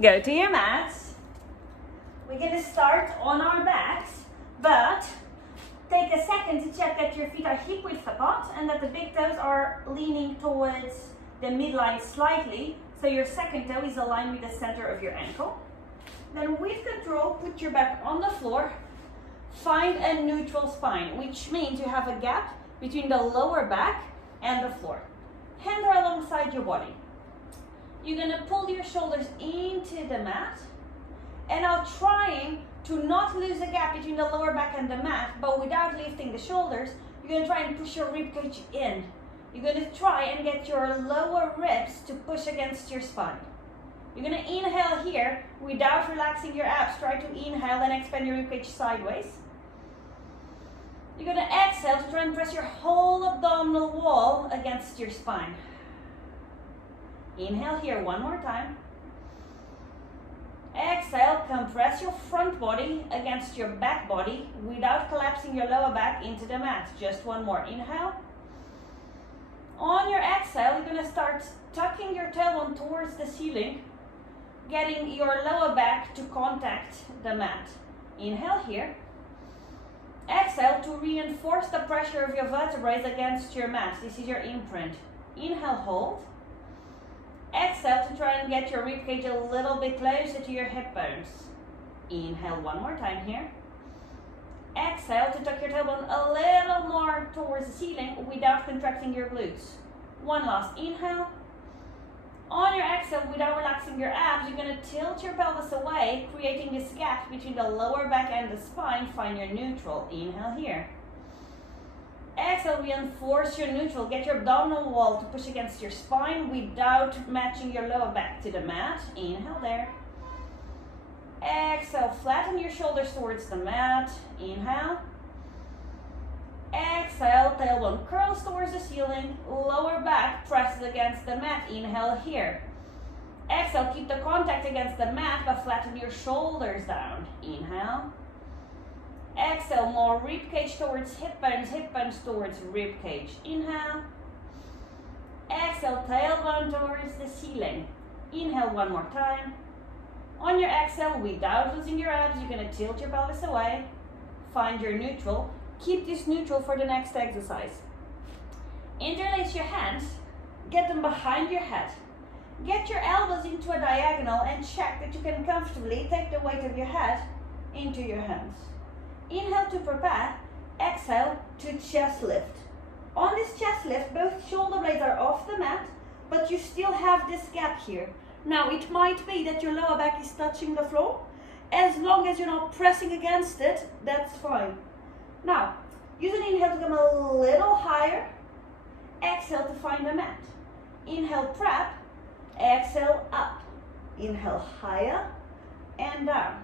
Go to your mats. We're going to start on our backs, but take a second to check that your feet are hip width apart and that the big toes are leaning towards the midline slightly, so your second toe is aligned with the center of your ankle. Then with control, put your back on the floor. Find a neutral spine, which means you have a gap between the lower back and the floor. Hands are alongside your body. You're going to pull your shoulders into the mat, and now trying to not lose a gap between the lower back and the mat, but without lifting the shoulders, you're going to try and push your ribcage in. You're going to try and get your lower ribs to push against your spine. You're going to inhale here without relaxing your abs. Try to inhale and expand your ribcage sideways. You're going to exhale to try and press your whole abdominal wall against your spine. Inhale here one more time. Exhale, compress your front body against your back body without collapsing your lower back into the mat. Just one more. Inhale. On your exhale, you're going to start tucking your tailbone towards the ceiling, getting your lower back to contact the mat. Inhale here. Exhale to reinforce the pressure of your vertebrae against your mat. This is your imprint. Inhale, hold. Exhale to try and get your ribcage a little bit closer to your hip bones. Inhale one more time here. Exhale to tuck your tailbone a little more towards the ceiling without contracting your glutes. One last inhale. On your exhale, without relaxing your abs, you're going to tilt your pelvis away, creating this gap between the lower back and the spine. Find your neutral. Inhale here. Exhale, reinforce your neutral. Get your abdominal wall to push against your spine without matching your lower back to the mat. Inhale there. Exhale, flatten your shoulders towards the mat. Inhale. Exhale, tailbone curls towards the ceiling. Lower back presses against the mat. Inhale here. Exhale, keep the contact against the mat, but flatten your shoulders down. Inhale. Exhale, more ribcage towards hip bones towards ribcage. Inhale. Exhale, tailbone towards the ceiling. Inhale one more time. On your exhale, without losing your abs, you're going to tilt your pelvis away. Find your neutral. Keep this neutral for the next exercise. Interlace your hands. Get them behind your head. Get your elbows into a diagonal and check that you can comfortably take the weight of your head into your hands. Inhale to prepare. Exhale to chest lift. On this chest lift, both shoulder blades are off the mat, but you still have this gap here. Now, it might be that your lower back is touching the floor. As long as you're not pressing against it, that's fine. Now, use an inhale to come a little higher. Exhale to find the mat. Inhale, prep. Exhale, up. Inhale, higher and down.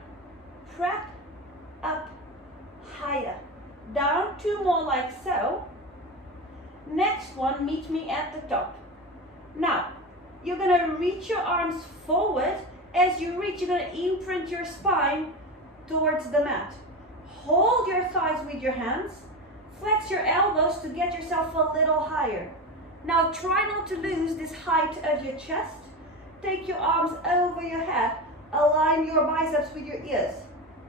Prep, up, higher. Down, two more like so. Next one, meet me at the top. Now, you're going to reach your arms forward. As you reach, you're going to imprint your spine towards the mat. Hold your thighs with your hands. Flex your elbows to get yourself a little higher. Now try not to lose this height of your chest. Take your arms over your head. Align your biceps with your ears.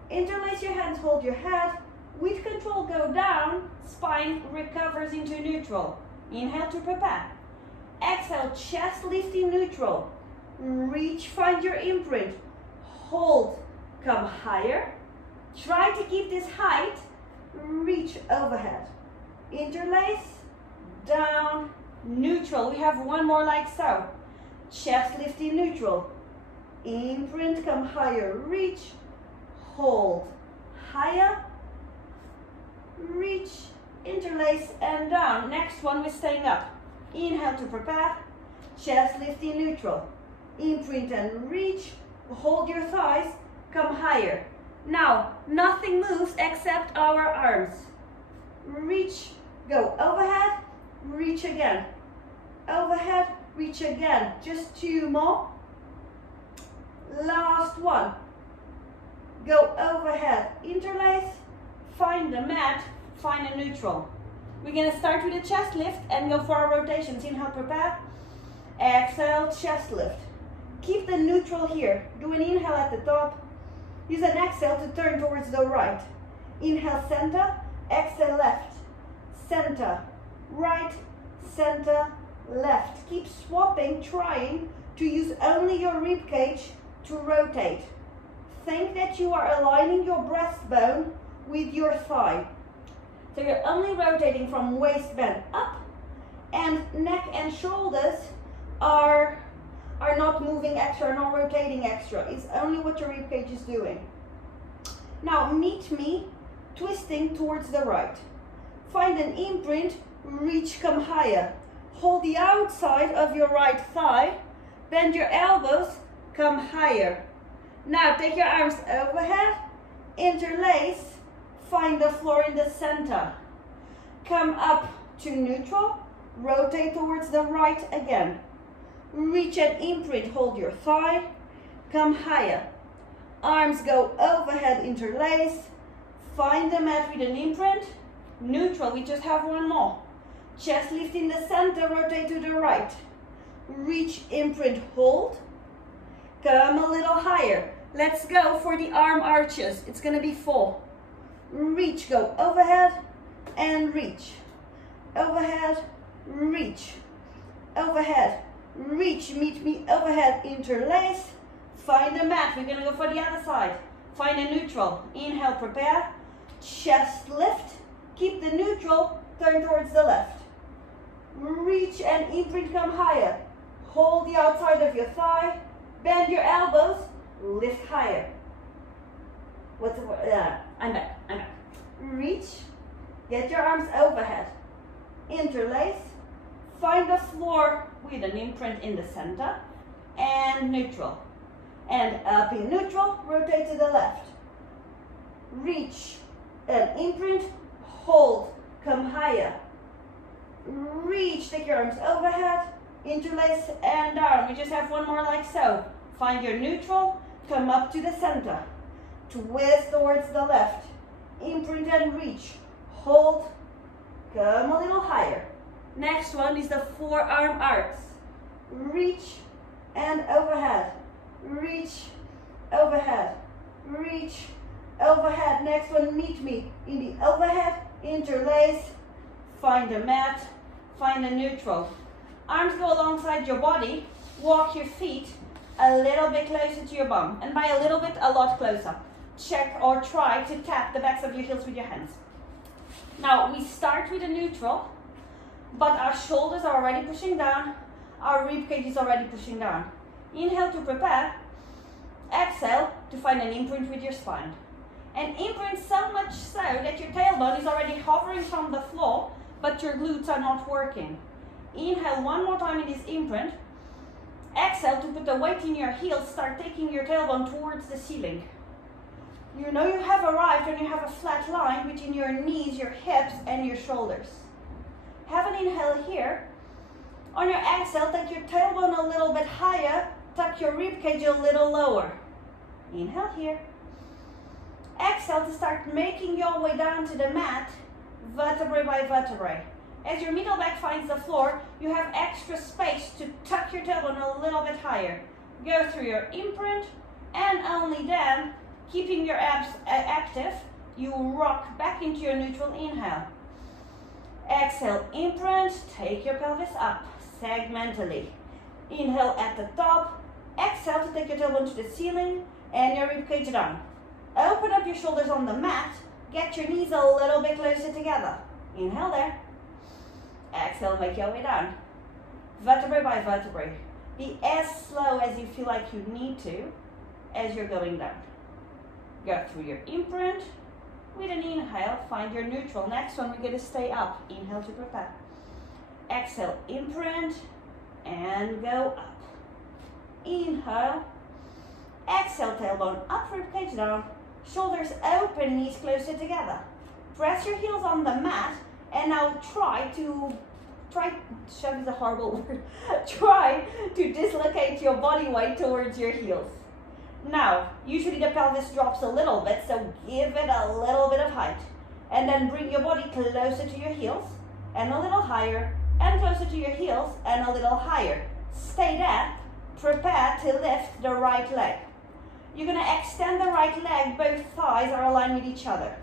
Interlace your hands, hold your head. With control, go down. Spine recovers into neutral. Inhale to prepare. Exhale, chest lifting neutral. Reach, find your imprint. Hold, come higher. Try to keep this height. Reach overhead. Interlace, down, neutral. We have one more like so. Chest lifting neutral. Imprint, come higher. Reach, hold, higher. Reach, interlace, and down. Next one, we're staying up. Inhale to prepare. Chest lifting neutral. Imprint and reach. Hold your thighs. Come higher. Now, nothing moves except our arms. Reach, go overhead, reach again. Overhead, reach again. Just two more. Last one. Go overhead, interlace, find the mat, find a neutral. We're going to start with a chest lift and go for our rotations. Inhale, prepare. Exhale, chest lift. Keep the neutral here. Do an inhale at the top. Use an exhale to turn towards the right. Inhale, center. Exhale, left. Center, right, center, left. Keep swapping, trying to use only your rib cage to rotate. Think that you are aligning your breastbone with your thigh. So you're only rotating from waist band up, and neck and shoulders are not moving extra, are not rotating extra. It's only what your rib cage is doing. Now meet me twisting towards the right. Find an imprint, reach, come higher. Hold the outside of your right thigh, bend your elbows, come higher. Now take your arms overhead, interlace, find the floor in the center. Come up to neutral, rotate towards the right again. Reach and imprint, hold your thigh, come higher. Arms go overhead, interlace, find the mat with an imprint, neutral, we just have one more. Chest lift in the center, rotate to the right. Reach, imprint, hold. Come a little higher. Let's go for the arm arches. It's gonna be 4. Reach, go overhead and reach. Overhead, reach. Overhead, reach, meet me overhead, interlace. Find the mat, we're gonna go for the other side. Find a neutral, inhale, prepare. Chest lift, keep the neutral, turn towards the left. Reach and imprint, come higher. Hold the outside of your thigh, bend your elbows, lift higher. What's the word? I'm back. Reach, get your arms overhead. Interlace, find the floor with an imprint in the center, and neutral. And up in neutral, rotate to the left. Reach, and imprint, hold, come higher. Reach, take your arms overhead, interlace and down. We just have one more like so. Find your neutral, come up to the center. Twist towards the left. Imprint and reach. Hold, come a little higher. Next one is the forearm arcs. Reach and overhead. Reach, overhead. Reach, overhead. Next one, meet me in the overhead, interlace. Find a mat, find a neutral. Arms go alongside your body, walk your feet a little bit closer to your bum. And by a little bit, a lot closer. Check or try to tap the backs of your heels with your hands. Now, we start with a neutral, but our shoulders are already pushing down, our rib cage is already pushing down. Inhale to prepare, exhale to find an imprint with your spine. And imprint so much so that your tailbone is already hovering from the floor, but your glutes are not working. Inhale one more time in this imprint. Exhale to put the weight in your heels, start taking your tailbone towards the ceiling. You know you have arrived when you have a flat line between your knees, your hips, and your shoulders. Have an inhale here. On your exhale, take your tailbone a little bit higher, tuck your rib cage a little lower. Inhale here. Exhale to start making your way down to the mat, vertebrae by vertebrae. As your middle back finds the floor, you have extra space to tuck your tailbone a little bit higher. Go through your imprint, and only then, keeping your abs active, you rock back into your neutral inhale. Exhale, imprint, take your pelvis up, segmentally. Inhale at the top, exhale to take your tailbone to the ceiling, and your rib cage down. Open up your shoulders on the mat, get your knees a little bit closer together. Inhale there. Exhale, make your way down. Vertebrae by vertebrae. Be as slow as you feel like you need to as you're going down. Go through your imprint. With an inhale, find your neutral. Next one, we're going to stay up. Inhale to prepare. Exhale, imprint, and go up. Inhale. Exhale, tailbone up, rib cage down. Shoulders open, knees closer together. Press your heels on the mat, and now shove is a horrible word. Try to dislocate your body weight towards your heels. Now, usually the pelvis drops a little bit, so give it a little bit of height. And then bring your body closer to your heels, and a little higher, and closer to your heels, and a little higher. Stay there. Prepare to lift the right leg. You're going to extend the right leg, both thighs are aligned with each other.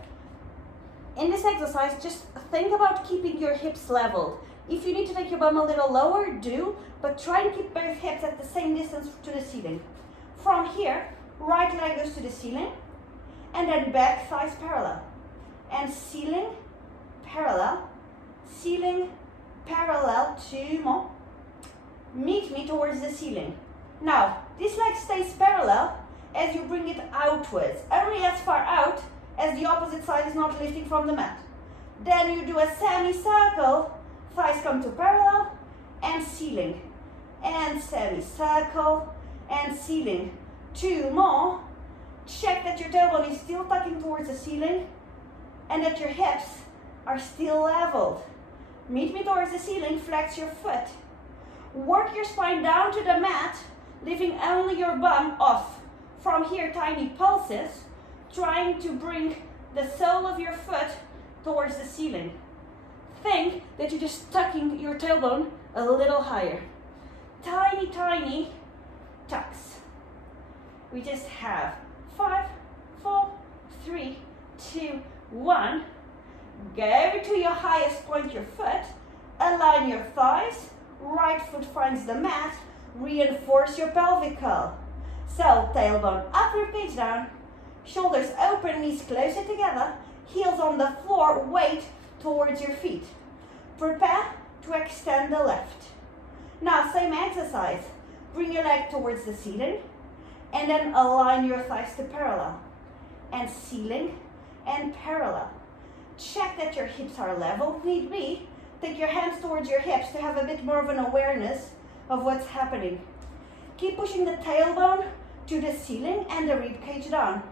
In this exercise, just think about keeping your hips leveled. If you need to take your bum a little lower, do, but try and keep both hips at the same distance to the ceiling. From here, right leg goes to the ceiling, and then back thighs parallel. And ceiling, parallel, 2 more. Meet me towards the ceiling. Now, this leg stays parallel as you bring it outwards, only as far out as the opposite side is not lifting from the mat. Then you do a semicircle, thighs come to parallel, and ceiling. And semicircle, and ceiling. 2 more. Check that your tailbone is still tucking towards the ceiling, and that your hips are still leveled. Meet me towards the ceiling, flex your foot. Work your spine down to the mat, lifting only your bum off. From here, tiny pulses, trying to bring the sole of your foot towards the ceiling. Think that you're just tucking your tailbone a little higher. Tiny, tiny tucks. We just have 5, 4, 3, 2, 1. Go to your highest point, your foot. Align your thighs. Right foot finds the mat. Reinforce your pelvic curl. So tailbone up, ribcage down. Shoulders open, knees closer together. Heels on the floor, weight towards your feet. Prepare to extend the left. Now, same exercise. Bring your leg towards the ceiling, and then align your thighs to parallel. And ceiling and parallel. Check that your hips are level. Need be, take your hands towards your hips to have a bit more of an awareness of what's happening. Keep pushing the tailbone to the ceiling and the ribcage down.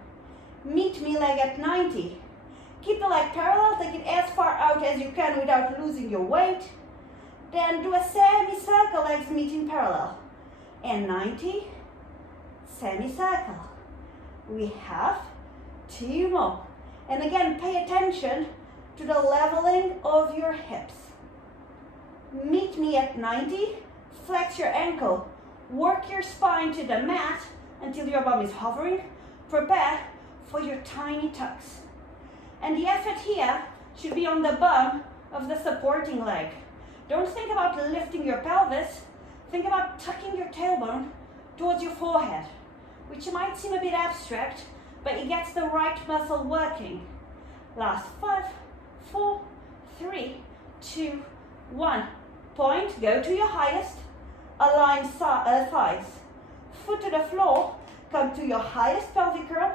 Meet me leg at 90. Keep the leg parallel, take it as far out as you can without losing your weight. Then do a semicircle, legs meeting parallel. And 90, semicircle. We have 2 more. And again, pay attention to the leveling of your hips. Meet me at 90, flex your ankle. Work your spine to the mat until your bum is hovering. Prepare for your tiny tucks. And the effort here should be on the bum of the supporting leg. Don't think about lifting your pelvis. Think about tucking your tailbone towards your forehead, which might seem a bit abstract, but it gets the right muscle working. Last 5, 4, 3, 2, 1. Point, go to your highest. Align thighs. Foot to the floor. Come to your highest pelvic curl.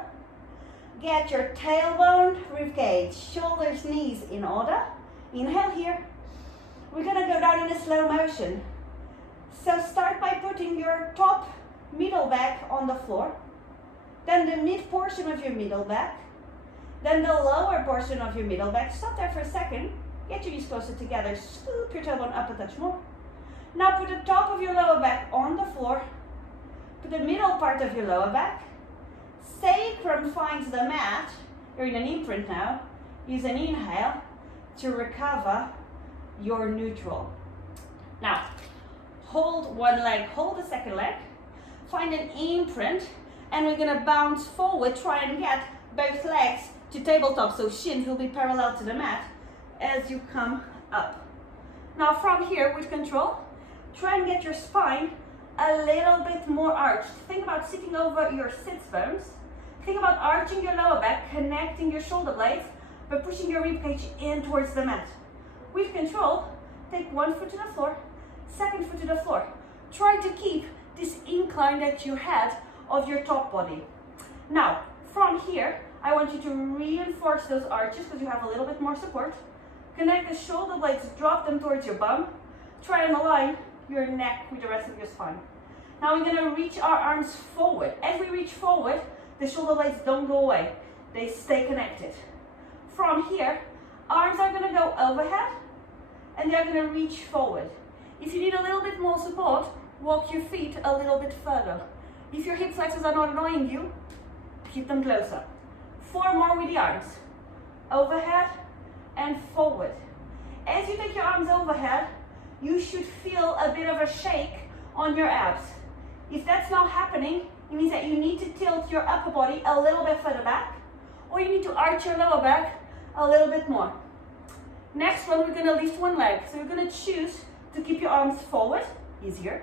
Get your tailbone, ribcage, shoulders, knees in order. Inhale here. We're gonna go down in a slow motion. So start by putting your top middle back on the floor. Then the mid portion of your middle back. Then the lower portion of your middle back. Stop there for a second. Get your knees closer together. Scoop your tailbone up a touch more. Now put the top of your lower back on the floor. Put the middle part of your lower back. Sacrum finds the mat. You're in an imprint now. Use an inhale to recover your neutral. Now, hold one leg, hold the second leg. Find an imprint, and we're gonna bounce forward. Try and get both legs to tabletop, so shins will be parallel to the mat as you come up. Now from here, with control, try and get your spine a little bit more arched. Think about sitting over your sits bones. Think about arching your lower back, connecting your shoulder blades, but pushing your ribcage in towards the mat. With control, take one foot to the floor, second foot to the floor. Try to keep this incline that you had of your top body. Now, from here, I want you to reinforce those arches because you have a little bit more support. Connect the shoulder blades, drop them towards your bum. Try and align your neck with the rest of your spine. Now we're gonna reach our arms forward. As we reach forward, the shoulder blades don't go away. They stay connected. From here, arms are gonna go overhead and they're gonna reach forward. If you need a little bit more support, walk your feet a little bit further. If your hip flexors are not annoying you, keep them closer. 4 more with the arms. Overhead and forward. As you take your arms overhead, you should feel a bit of a shake on your abs. If that's not happening, it means that you need to tilt your upper body a little bit further back, or you need to arch your lower back a little bit more. Next one, we're gonna lift one leg. So you're gonna choose to keep your arms forward, easier,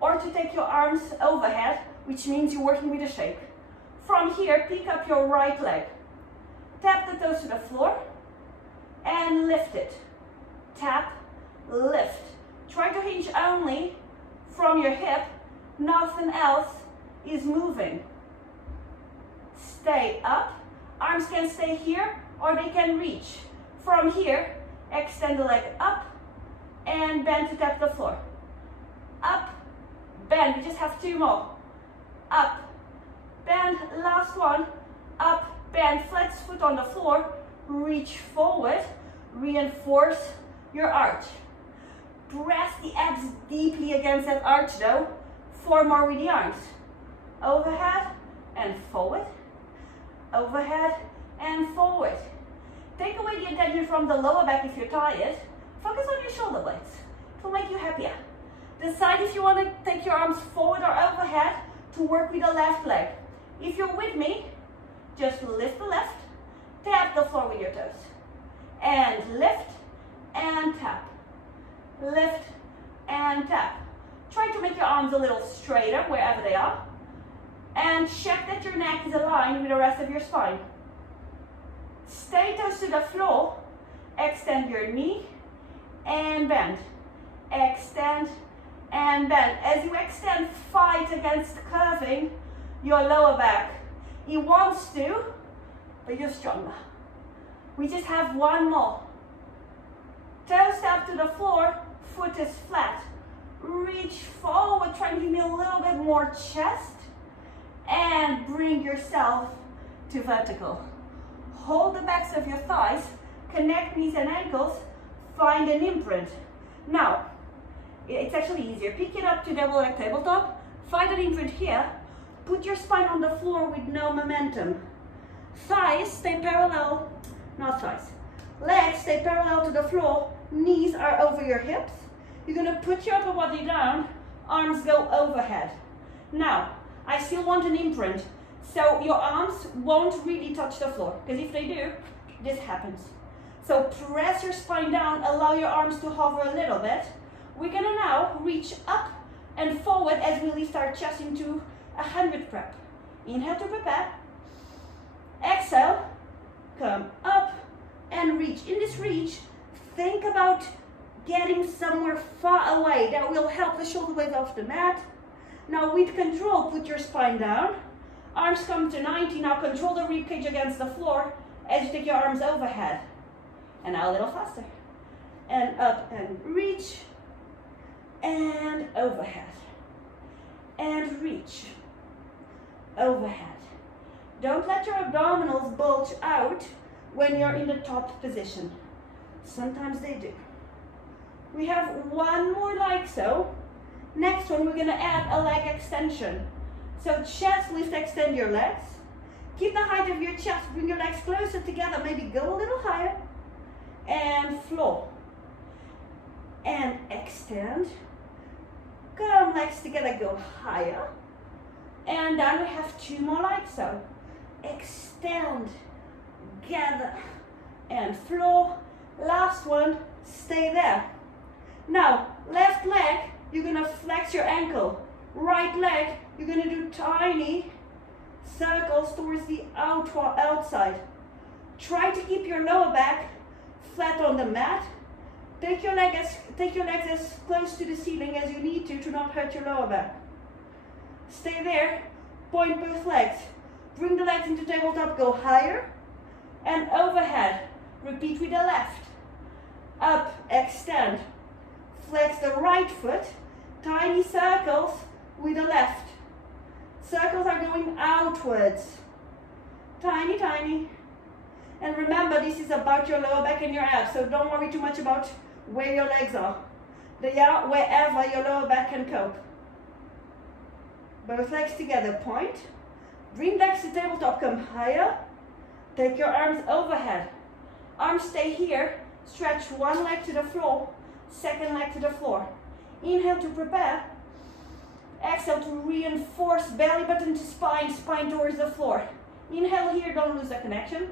or to take your arms overhead, which means you're working with a shake. From here, pick up your right leg. Tap the toes to the floor and lift it. Tap, lift. Try to hinge only from your hip, nothing else is moving. Stay up. Arms can stay here or they can reach. From here, extend the leg up and bend to tap the floor. Up, bend. We just have 2 more. Up, bend. Last one. Up, bend. Flat foot on the floor. Reach forward. Reinforce your arch. Press the abs deeply against that arch though. 4 more with the arms. Overhead and forward. Overhead and forward. Take away the attention from the lower back if you're tired. Focus on your shoulder blades. It will make you happier. Decide if you want to take your arms forward or overhead to work with the left leg. If you're with me, just lift the left, tap the floor with your toes. And lift and tap. Lift and tap. Try to make your arms a little straighter wherever they are. And check that your neck is aligned with the rest of your spine. Stay toes to the floor. Extend your knee and bend. Extend and bend. As you extend, fight against curving your lower back. It wants to, but you're stronger. We just have 1 more. Toes tap to the floor, foot is flat. Reach forward, try to give me a little bit more chest. And bring yourself to vertical. Hold the backs of your thighs, connect knees and ankles, find an imprint. Now, it's actually easier. Pick it up to double leg tabletop, find an imprint here, put your spine on the floor with no momentum. Thighs stay parallel, not thighs. Legs stay parallel to the floor, knees are over your hips. You're gonna put your upper body down, arms go overhead. Now, I still want an imprint, so your arms won't really touch the floor, because if they do, this happens. So press your spine down, allow your arms to hover a little bit. We're gonna now reach up and forward as we lift our chest into 100 prep. Inhale to prepare. Exhale, come up and reach. In this reach, think about getting somewhere far away. That will help the shoulder blades off the mat. Now with control, put your spine down. Arms come to 90. Now control the rib cage against the floor as you take your arms overhead. And now a little faster. And up and reach. And overhead. And reach. Overhead. Don't let your abdominals bulge out when you're in the top position. Sometimes they do. We have 1 more like so. Next one, we're gonna add a leg extension. So chest lift, extend your legs. Keep the height of your chest, bring your legs closer together, maybe go a little higher. And floor. And extend. Come, legs together, go higher. And then we have 2 more like so. Extend, gather, and floor. Last one, stay there. Now, left leg, you're gonna flex your ankle. Right leg, you're gonna do tiny circles towards the outside. Try to keep your lower back flat on the mat. Take your legs as close to the ceiling as you need to not hurt your lower back. Stay there, point both legs. Bring the legs into tabletop, go higher and overhead. Repeat with the left. Up, extend. Flex the right foot, tiny circles with the left. Circles are going outwards. Tiny, tiny. And remember, this is about your lower back and your abs, so don't worry too much about where your legs are. They are wherever your lower back can cope. Both legs together, point. Bring legs to tabletop, come higher. Take your arms overhead. Arms stay here. Stretch 1 leg to the floor. Second leg to the floor. Inhale to prepare. Exhale to reinforce belly button to spine, spine towards the floor. Inhale here, don't lose the connection.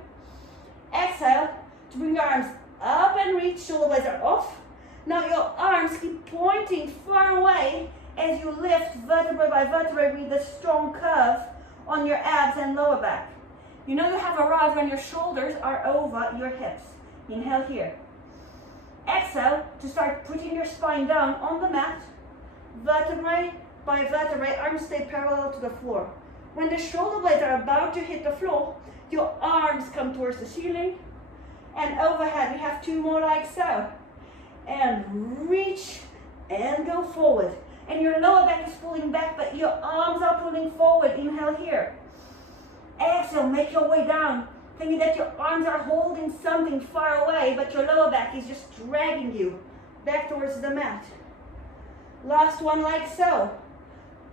Exhale to bring your arms up and reach, shoulder blades are off. Now your arms keep pointing far away as you lift vertebrae by vertebrae with a strong curve on your abs and lower back. You know you have arrived when your shoulders are over your hips. Inhale here. Exhale to start putting your spine down on the mat, vertebrae by vertebrae, arms stay parallel to the floor. When the shoulder blades are about to hit the floor, your arms come towards the ceiling, and overhead we have 2 more like so. And reach and go forward. And your lower back is pulling back, but your arms are pulling forward. Inhale here. Exhale, make your way down. Thinking that your arms are holding something far away, but your lower back is just dragging you back towards the mat. Last one like so.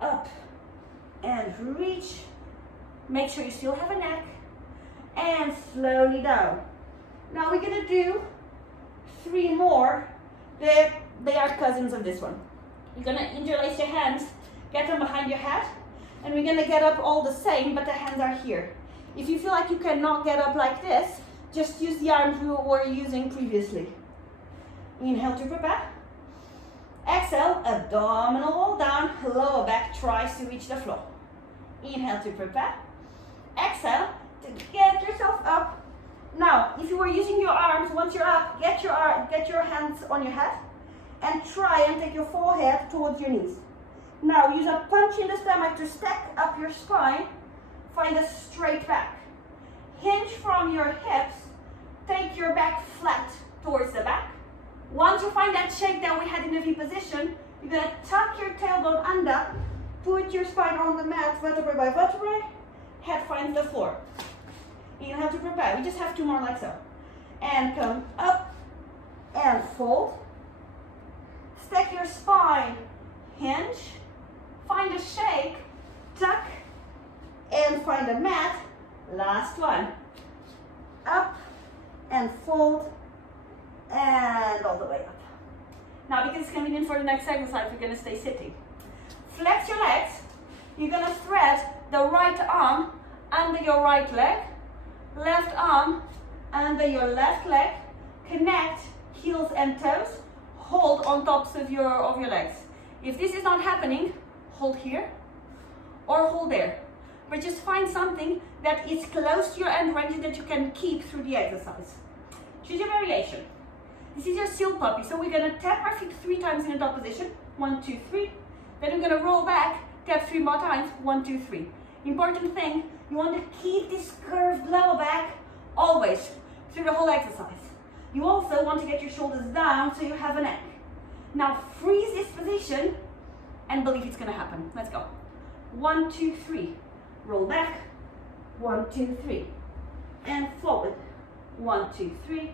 Up and reach. Make sure you still have a neck. And slowly down. Now we're going to do 3 more. They are cousins of this one. You're going to interlace your hands, get them behind your head, and we're going to get up all the same, but the hands are here. If you feel like you cannot get up like this, just use the arms we were using previously. Inhale to prepare. Exhale, abdominal wall down, lower back tries to reach the floor. Inhale to prepare. Exhale to get yourself up. Now, if you were using your arms, once you're up, get your hands on your head and try and take your forehead towards your knees. Now, use a punch in the stomach to stack up your spine. Find a straight back. Hinge from your hips. Take your back flat towards the back. Once you find that shake that we had in the V position, you're going to tuck your tailbone under, put your spine on the mat, vertebrae by vertebrae, head finds the floor. Inhale to prepare. We just have 2 more like so. And come up and fold. Stack your spine, hinge, find a shake, tuck, and find a mat. Last one. Up and fold. And all the way up. Now, because it's convenient for the next exercise, we're going to stay sitting. Flex your legs. You're going to thread the right arm under your right leg, left arm under your left leg. Connect heels and toes. Hold on tops of your legs. If this is not happening, hold here or hold there. But just find something that is close to your end range that you can keep through the exercise. Choose your variation. This is your seal puppy, so we're going to tap our feet 3 times in a dog position. 1, 2, 3. Then we're going to roll back, tap 3 more times. 1, 2, 3. Important thing, you want to keep this curved lower back always through the whole exercise. You also want to get your shoulders down so you have a neck. Now freeze this position and believe it's going to happen. Let's go. 1, 2, 3. Roll back. 1, 2, 3. And forward. 1, 2, 3.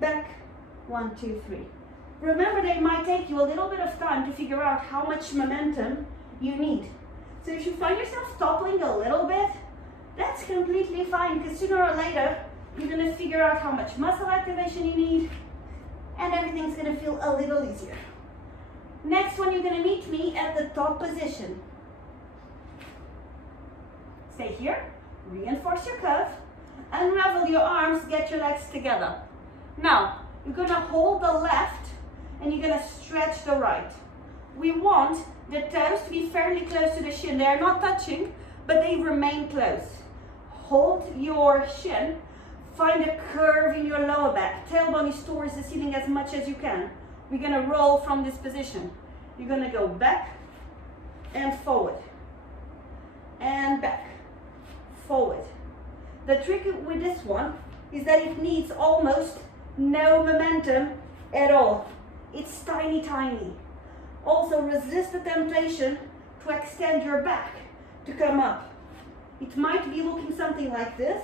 Back. 1, 2, 3. Remember, they might take you a little bit of time to figure out how much momentum you need. So if you find yourself toppling a little bit, that's completely fine, because sooner or later, you're going to figure out how much muscle activation you need, and everything's going to feel a little easier. Next one, you're going to meet me at the top position. Stay here, reinforce your curve, unravel your arms, get your legs together. Now, you're going to hold the left and you're going to stretch the right. We want the toes to be fairly close to the shin. They are not touching, but they remain close. Hold your shin, find a curve in your lower back. Tailbone is towards the ceiling as much as you can. We're going to roll from this position. You're going to go back and forward. And back, forward. The trick with this one is that it needs almost no momentum at all. It's tiny, tiny. Also resist the temptation to extend your back to come up. It might be looking something like this.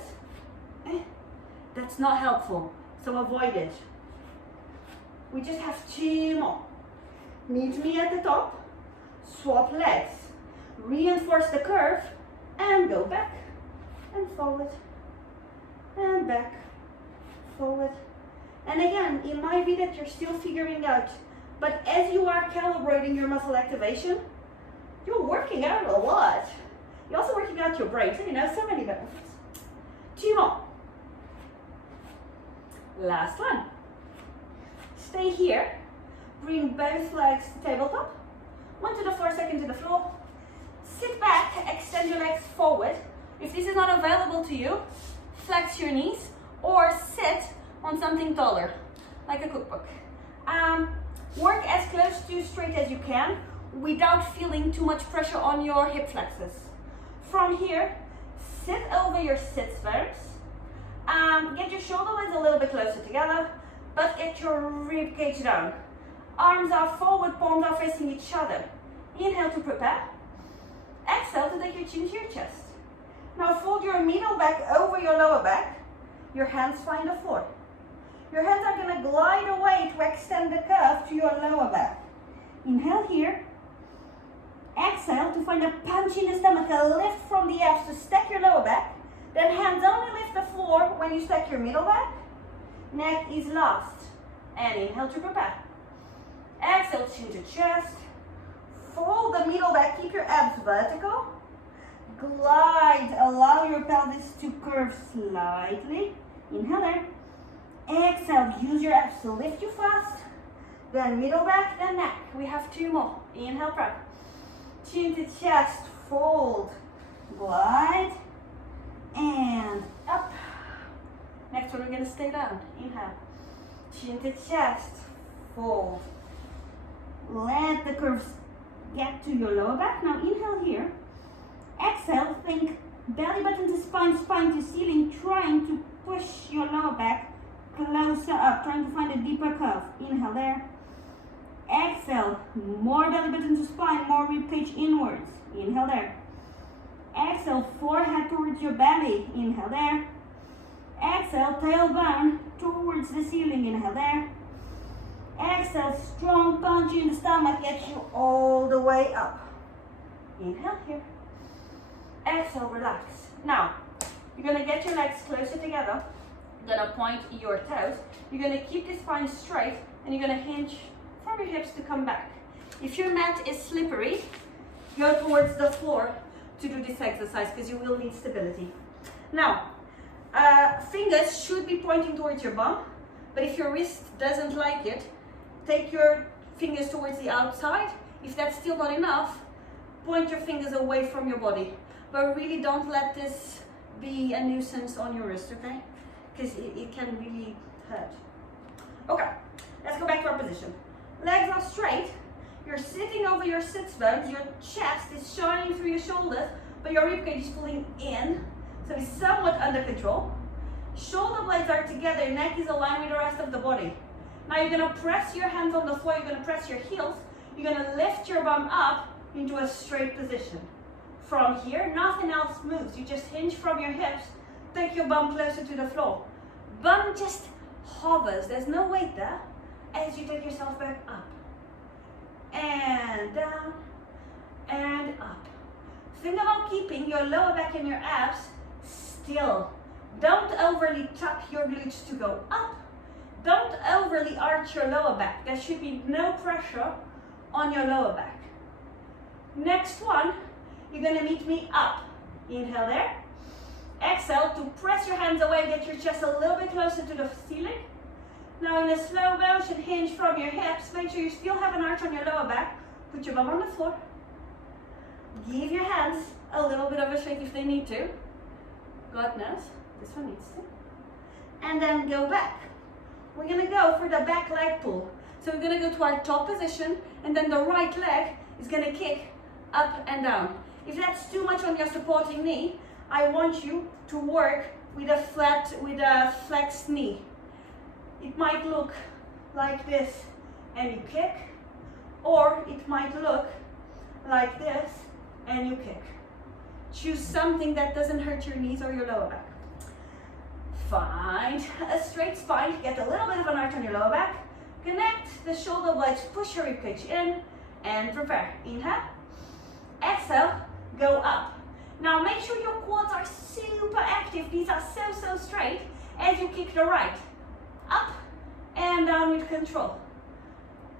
That's not helpful, so avoid it. We just have 2 more. Meet me at the top, swap legs, reinforce the curve, and go back and forward, and back, forward. And again, it might be that you're still figuring out, but as you are calibrating your muscle activation, You're working out a lot. You're also working out your brain, so you know, so many benefits. 2 more. Last one. Stay here. Bring both legs to tabletop. 1 to the floor, 2nd to the floor. Sit back, extend your legs forward. If this is not available to you, flex your knees or sit on something taller, like a cookbook. Work as close to straight as you can without feeling too much pressure on your hip flexors. From here, sit over your sits bones. Get your shoulder blades a little bit closer together, but get your rib cage down. Arms are forward, palms are facing each other. Inhale to prepare. Exhale to take your chin to your chest. Now fold your middle back over your lower back. Your hands find the floor. Your hands are going to glide away to extend the curve to your lower back. Inhale here. Exhale to find a punch in the stomach, a lift from the abs to stack your lower back. Then hands only lift the floor when you stack your middle back. Neck is last. And inhale to prepare. Exhale, chin to chest. Fold the middle back, keep your abs vertical. Glide, allow your pelvis to curve slightly. Inhale there. Exhale, use your abs to lift you fast. Then middle back, then neck. We have 2 more. Inhale, prep. Chin to chest, fold. Glide. And up. Next one, we're going to stay down. Inhale. Chin to chest, fold. Let the curves get to your lower back. Now inhale here. Exhale, think belly button to spine, spine to ceiling, trying to push your lower back closer up, trying to find a deeper curve. Inhale there. Exhale, more belly button to spine, more rib cage inwards. Inhale there. Exhale, forehead towards your belly. Inhale there. Exhale, tailbone towards the ceiling. Inhale there. Exhale, strong punch in the stomach, gets you all the way up. Inhale here. Exhale, relax. Now, you're going to get your legs closer together. You're going to point your toes. You're going to keep the spine straight, and you're going to hinge from your hips to come back. If your mat is slippery, go towards the floor to do this exercise because you will need stability. Now, fingers should be pointing towards your bum, but if your wrist doesn't like it, take your fingers towards the outside. If that's still not enough, point your fingers away from your body. But really don't let this be a nuisance on your wrist, okay? Because it can really hurt. Okay, let's go back to our position. Legs are straight. You're sitting over your sits bones. Your chest is shining through your shoulders, but your ribcage is pulling in. So it's somewhat under control. Shoulder blades are together. Neck is aligned with the rest of the body. Now you're going to press your hands on the floor. You're going to press your heels. You're going to lift your bum up into a straight position. From here, nothing else moves. You just hinge from your hips. Take your bum closer to the floor. Bum just hovers. There's no weight there. As you take yourself back up. And down. And up. Think about keeping your lower back and your abs still. Don't overly tuck your glutes to go up. Don't overly arch your lower back. There should be no pressure on your lower back. Next one, you're going to meet me up. Inhale there. Exhale to press your hands away, get your chest a little bit closer to the ceiling. Now in a slow motion, hinge from your hips. Make sure you still have an arch on your lower back. Put your bum on the floor. Give your hands a little bit of a shake if they need to. God knows, this one needs to. And then go back. We're going to go for the back leg pull. So we're going to go to our top position, and then the right leg is going to kick up and down. If that's too much on your supporting knee, I want you to work with a flexed knee. It might look like this and you kick, or it might look like this and you kick. Choose something that doesn't hurt your knees or your lower back. Find a straight spine, get a little bit of an arch on your lower back. Connect the shoulder blades, push your ribcage in, and prepare. Inhale. Exhale, go up. Now make sure your quads are super active. These are so straight as you kick the right. Up and down with control.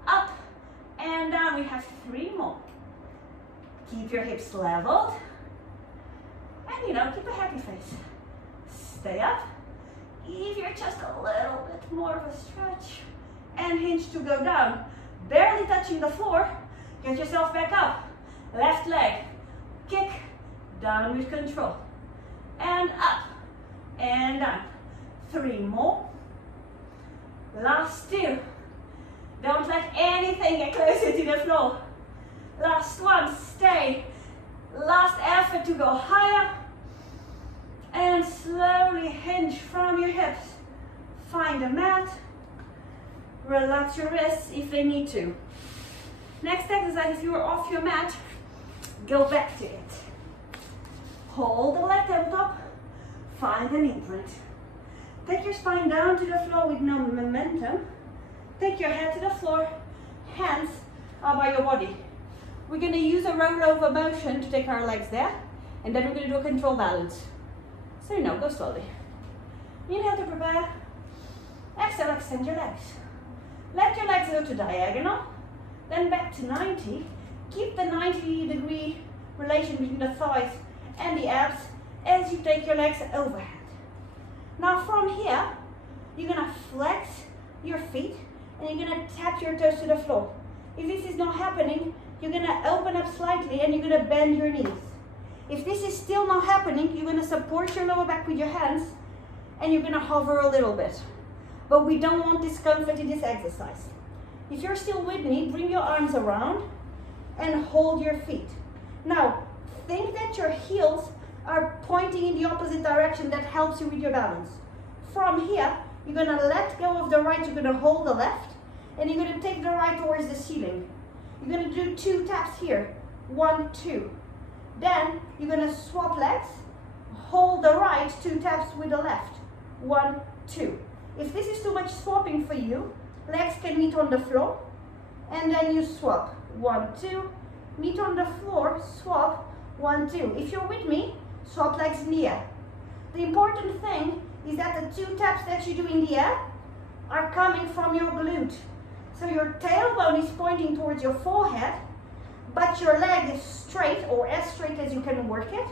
Up and down. We have 3 more. Keep your hips leveled. And keep a happy face. Stay up. Give your chest a little bit more of a stretch. And hinge to go down. Barely touching the floor. Get yourself back up. Left leg. Kick. Down with control. And up. And down. 3 more. Last 2. Don't let anything get closer to the floor. Last 1. Stay. Last effort to go higher. And slowly hinge from your hips. Find a mat. Relax your wrists if they need to. Next exercise, if you are off your mat, go back to it. Hold the leg on top. Find an imprint. Take your spine down to the floor with no momentum. Take your head to the floor. Hands are by your body. We're going to use a rollover motion to take our legs there. And then we're going to do a control balance. So go slowly. Inhale to prepare. Exhale, extend your legs. Let your legs go to diagonal. Then back to 90. Keep the 90-degree relation between the thighs and the abs as you take your legs overhead. Now from here, you're going to flex your feet and you're going to tap your toes to the floor. If this is not happening, you're going to open up slightly and you're going to bend your knees. If this is still not happening, you're going to support your lower back with your hands and you're going to hover a little bit. But we don't want discomfort in this exercise. If you're still with me, bring your arms around and hold your feet. Now, think that your heels are pointing in the opposite direction. That helps you with your balance. From here, you're going to let go of the right, you're going to hold the left, and you're going to take the right towards the ceiling. You're going to do 2 taps here. 1, 2. Then, you're going to swap legs, hold the right, 2 taps with the left. 1, 2. If this is too much swapping for you, legs can meet on the floor, and then you swap. 1, 2. Meet on the floor, swap. 1, 2. If you're with me, swap legs in the air. The important thing is that the 2 taps that you do in the air are coming from your glute. So your tailbone is pointing towards your forehead, but your leg is straight, or as straight as you can work it,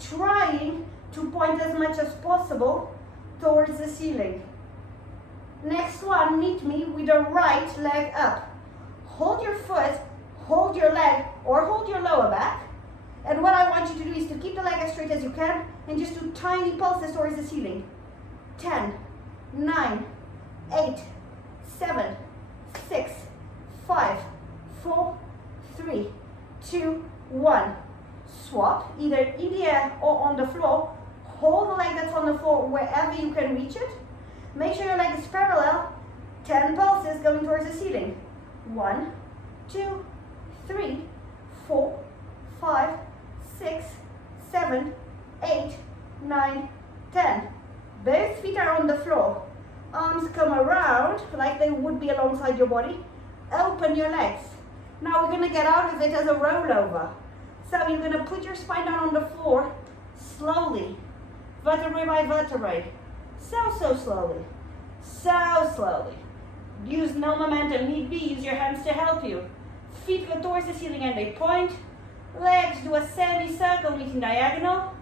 trying to point as much as possible towards the ceiling. Next one, meet me with the right leg up. Hold your foot, hold your leg, or hold your lower back. And what I want you to do is to keep the leg as straight as you can and just do tiny pulses towards the ceiling. 10, 9, 8, 7, 6, 5, 4, 3, 2, 1. Swap, either in the air or on the floor. Hold the leg that's on the floor wherever you can reach it. Make sure your leg is parallel. 10 pulses going towards the ceiling. 1, 2, 3, 4, 5, 6, 7, 8, 9, 10. Both feet are on the floor. Arms come around like they would be alongside your body. Open your legs. Now we're going to get out of it as a rollover. So you're going to put your spine down on the floor slowly, vertebrae by vertebrae. So slowly. So slowly. Use no momentum. Need be, use your hands to help you. Feet go towards the ceiling and they point. Legs do a semicircle meeting diagonal.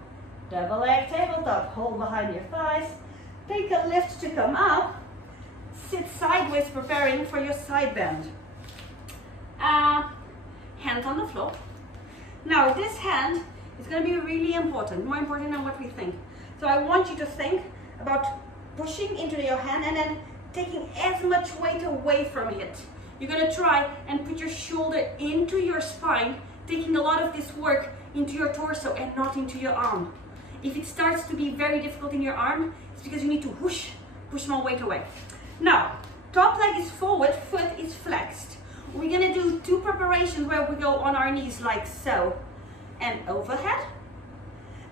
Double leg tabletop. Hold behind your thighs. Take a lift to come up. Sit sideways preparing for your side bend. Hand on the floor. Now this hand is going to be really important. More important than what we think. So I want you to think about pushing into your hand and then taking as much weight away from it. You're going to try and put your shoulder into your spine, taking a lot of this work into your torso and not into your arm. If it starts to be very difficult in your arm, it's because you need to push more weight away. Now, top leg is forward, foot is flexed. We're going to do 2 preparations where we go on our knees like so and overhead.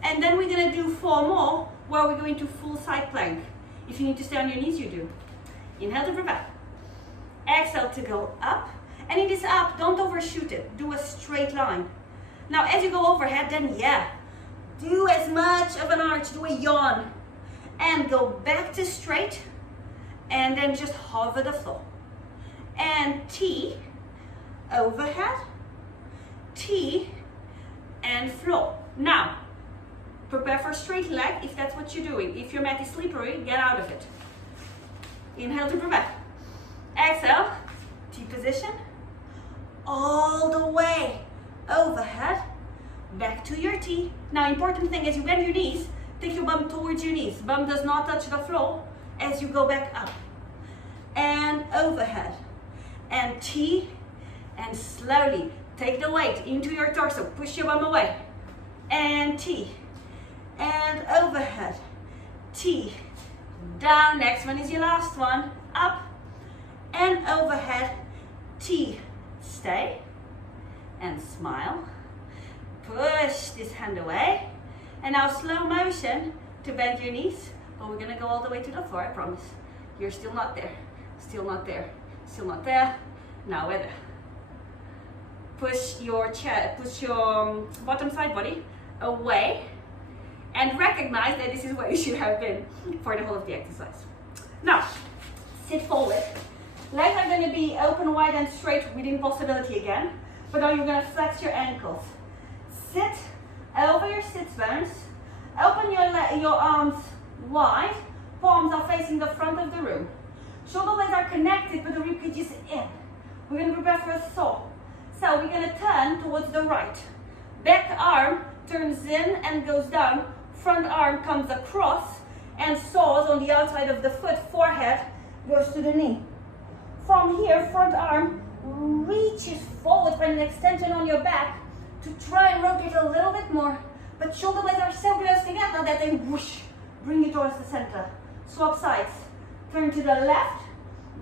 And then we're going to do 4 more where we go into full side plank. If you need to stay on your knees, you do. Inhale to prepare. Exhale to go up. And in this up, don't overshoot it. Do a straight line. Now, as you go overhead, then do as much of an arch, do a yawn. And go back to straight. And then just hover the floor. And T, overhead. T, and flow. Now, prepare for straight leg if that's what you're doing. If your mat is slippery, get out of it. Inhale to prepare. Exhale, T position. All the way overhead, back to your T. Now, important thing as you bend your knees, take your bum towards your knees. Bum does not touch the floor as you go back up. And overhead. And T, and slowly take the weight into your torso. Push your bum away. And T. And overhead. T. Down. Next one is your last one. Up. And overhead. T. Stay. And smile. Push this hand away. And now slow motion to bend your knees. But we're going to go all the way to the floor, I promise. You're still not there. Still not there. Still not there. Now we're there. Push your chair, push your bottom side body away and recognize that this is where you should have been for the whole of the exercise. Now, sit forward. Legs are going to be open, wide and straight within possibility again, but now you're going to flex your ankles. Sit over your sit bones, open your arms wide, palms are facing the front of the room. Shoulder blades are connected, but the rib cage is in. We're going to prepare for a thaw. So we're going to turn towards the right. Back arm turns in and goes down. Front arm comes across and saws on the outside of the foot. Forehead goes to the knee. From here, front arm reaches forward for an extension on your back to try and rotate a little bit more. But shoulder blades are so close together that they whoosh, bring you towards the center. Swap sides. Turn to the left.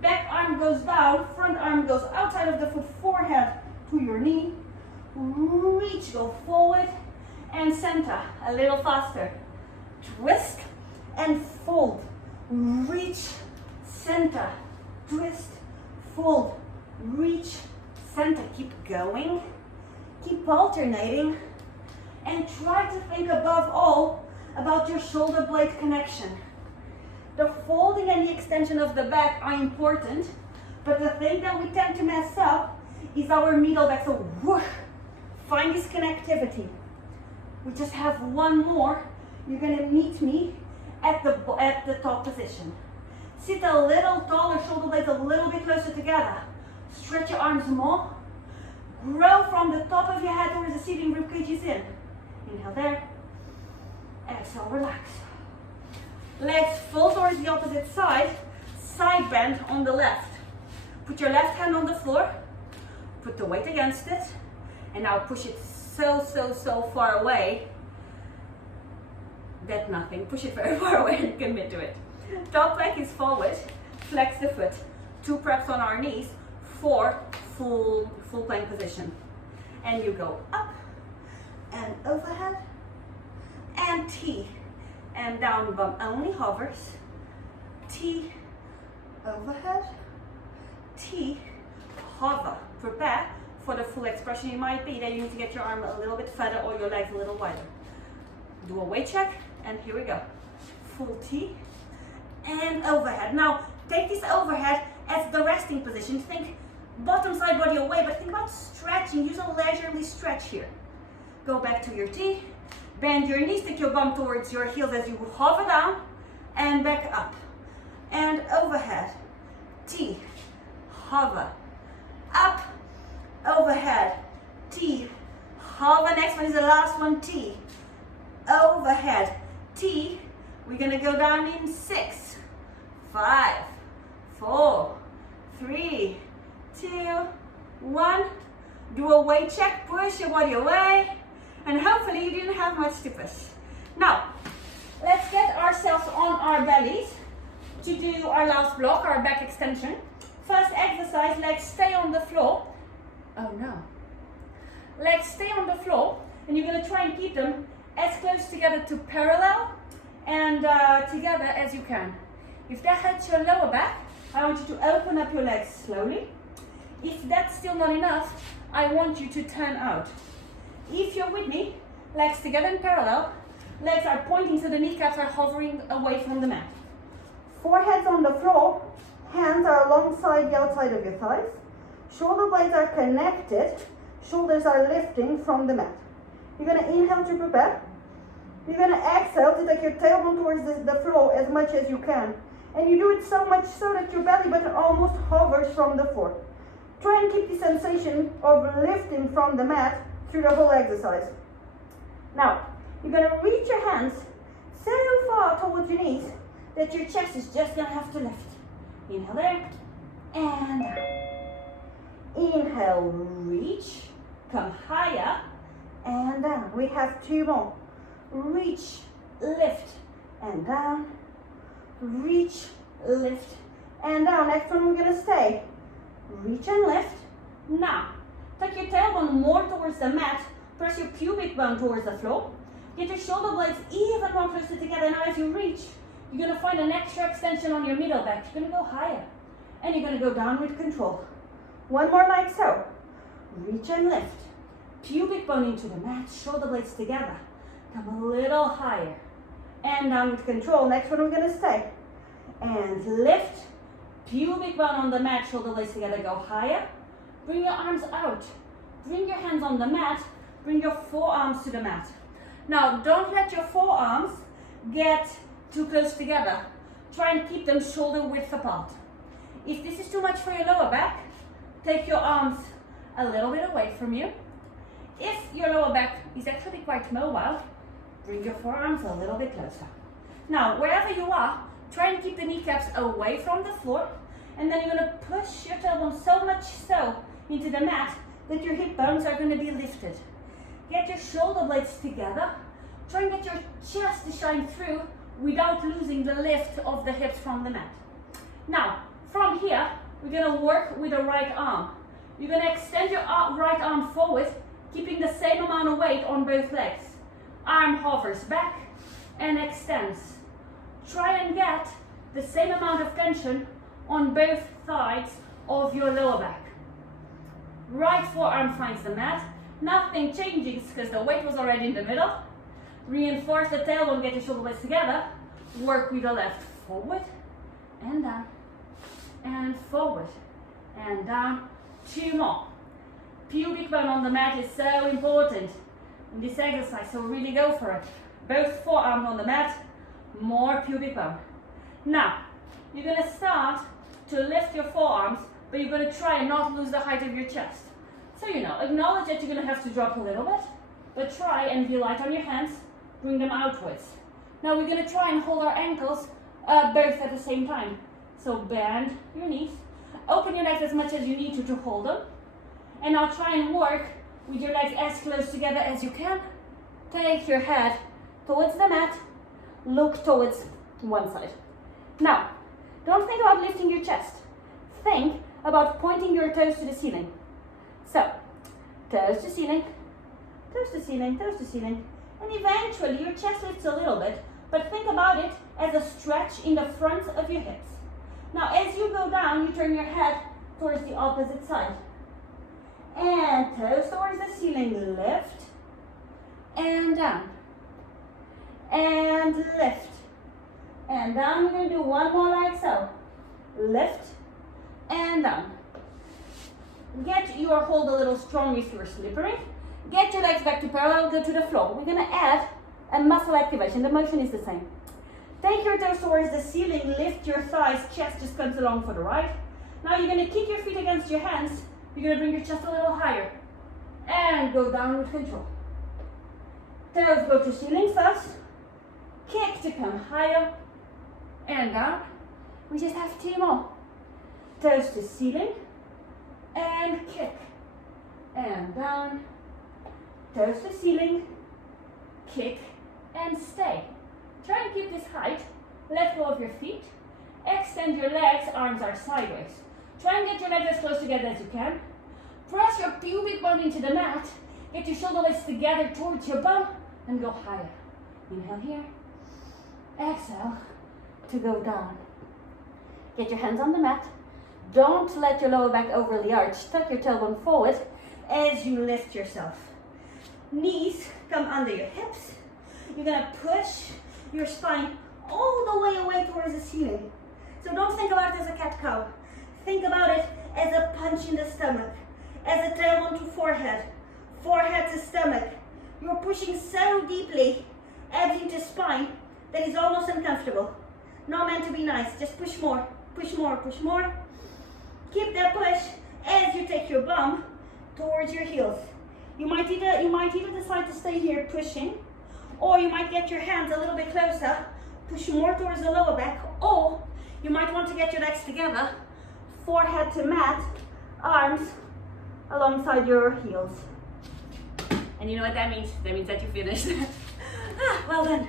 Back arm goes down, front arm goes outside of the foot, forehead to your knee. Reach, go forward and center. A little faster. Twist and fold. Reach, center. Twist, fold. Reach, center. Keep going. Keep alternating. And try to think above all about your shoulder blade connection. The folding and the extension of the back are important, but the thing that we tend to mess up is our middle back. So whoosh, find this connectivity. We just have one more. You're going to meet me at the top position. Sit a little taller, shoulder blades a little bit closer together. Stretch your arms more. Grow from the top of your head towards the seating, rib cage is in. Inhale there. Exhale, relax. Legs full towards the opposite side. Side bend on the left. Put your left hand on the floor. Put the weight against it. And now push it so far away that nothing. Push it very far away and commit to it. Top leg is forward. Flex the foot. 2 preps on our knees. 4 full plank position. And you go up and overhead and T. And down bum only hovers. T, overhead, T, hover. Prepare for the full expression. It might be that you need to get your arm a little bit further or your legs a little wider. Do a weight check, and here we go. Full T, and overhead. Now, take this overhead as the resting position. Think bottom side body away, but think about stretching. Use a leisurely stretch here. Go back to your T. Bend your knees, take your bum towards your heels as you hover down and back up. And overhead, T, hover, up, overhead, T, hover. Next one is the last one, T, overhead, T. We're gonna go down in 6, 5, 4, 3, 2, 1. Do a weight check, push your body away. And hopefully you didn't have much to push. Now, let's get ourselves on our bellies to do our last block, our back extension. First exercise, legs stay on the floor. Oh no. Legs stay on the floor, and you're going to try and keep them as close together to parallel and together as you can. If that hurts your lower back, I want you to open up your legs slowly. If that's still not enough, I want you to turn out. If you're with me, legs together in parallel, legs are pointing so the kneecaps are hovering away from the mat. Forehead's on the floor, hands are alongside the outside of your thighs. Shoulder blades are connected, shoulders are lifting from the mat. You're gonna inhale to prepare. You're gonna exhale to take your tailbone towards the floor as much as you can. And you do it so much so that your belly button almost hovers from the floor. Try and keep the sensation of lifting from the mat through the whole exercise. Now, you're gonna reach your hands so far towards your knees that your chest is just gonna have to lift. Inhale there, and down. Inhale, reach, come higher, and down. We have 2 more. Reach, lift, and down. Reach, lift, and down. Next one we're gonna stay. Reach and lift. Now, take your tailbone more towards the mat. Press your pubic bone towards the floor. Get your shoulder blades even more closer together. Now as you reach, you're gonna find an extra extension on your middle back. You're gonna go higher. And you're gonna go down with control. One more like so. Reach and lift. Pubic bone into the mat, shoulder blades together. Come a little higher. And down with control. Next one we're gonna stay. And lift. Pubic bone on the mat, shoulder blades together, go higher. Bring your arms out. Bring your hands on the mat. Bring your forearms to the mat. Now, don't let your forearms get too close together. Try and keep them shoulder width apart. If this is too much for your lower back, take your arms a little bit away from you. If your lower back is actually quite mobile, bring your forearms a little bit closer. Now, wherever you are, try and keep the kneecaps away from the floor, and then you're gonna push your tailbone so much so into the mat that your hip bones are gonna be lifted. Get your shoulder blades together. Try and get your chest to shine through without losing the lift of the hips from the mat. Now, from here, we're gonna work with the right arm. You're gonna extend your right arm forward, keeping the same amount of weight on both legs. Arm hovers back and extends. Try and get the same amount of tension on both sides of your lower back. Right forearm finds the mat. Nothing changes because the weight was already in the middle. Reinforce the tailbone, get your shoulder blades together. Work with the left, forward and down, and forward and down. 2 more. Pubic bone on the mat is so important in this exercise, so really go for it. Both forearms on the mat, more pubic bone. Now, you're gonna start to lift your forearms, but you're gonna try and not lose the height of your chest. So, acknowledge that you're gonna have to drop a little bit, but try and be light on your hands, bring them outwards. Now we're gonna try and hold our ankles both at the same time. So bend your knees, open your legs as much as you need to hold them, and now try and work with your legs as close together as you can. Take your head towards the mat, look towards one side. Now, don't think about lifting your chest. Think about pointing your toes to the ceiling. So, toes to ceiling, toes to ceiling, toes to ceiling. And eventually your chest lifts a little bit, but think about it as a stretch in the front of your hips. Now, as you go down, you turn your head towards the opposite side. And toes towards the ceiling, lift, and down. And lift. And down, we're gonna do one more like so. Lift, and down. Get your hold a little strong if you're slippery. Get your legs back to parallel, go to the floor. We're gonna add a muscle activation. The motion is the same. Take your toes towards the ceiling, lift your thighs, chest just comes along for the ride. Now you're gonna kick your feet against your hands. You're gonna bring your chest a little higher. And go down with control. Toes go to ceiling first. Kick to come higher. And down. We just have 2 more. Toes to ceiling. And kick. And down. Toes to ceiling. Kick. And stay. Try and keep this height. Let go of your feet. Extend your legs, arms are sideways. Try and get your legs as close together as you can. Press your pubic bone into the mat. Get your shoulder blades together towards your bum and go higher. Inhale here. Exhale to go down. Get your hands on the mat. Don't let your lower back overly arch. Tuck your tailbone forward as you lift yourself. Knees come under your hips. You're gonna push your spine all the way away towards the ceiling. So don't think about it as a cat-cow. Think about it as a punch in the stomach, as a tailbone to forehead, forehead to stomach, You're pushing so deeply, abs into spine, that it's almost uncomfortable. Not meant to be nice, just push more, push more, push more. Keep that push as you take your bum towards your heels. You might either decide to stay here pushing, or you might get your hands a little bit closer, push more towards the lower back, or you might want to get your legs together, forehead to mat, arms alongside your heels. And you know what that means? That means that you finished. Well done.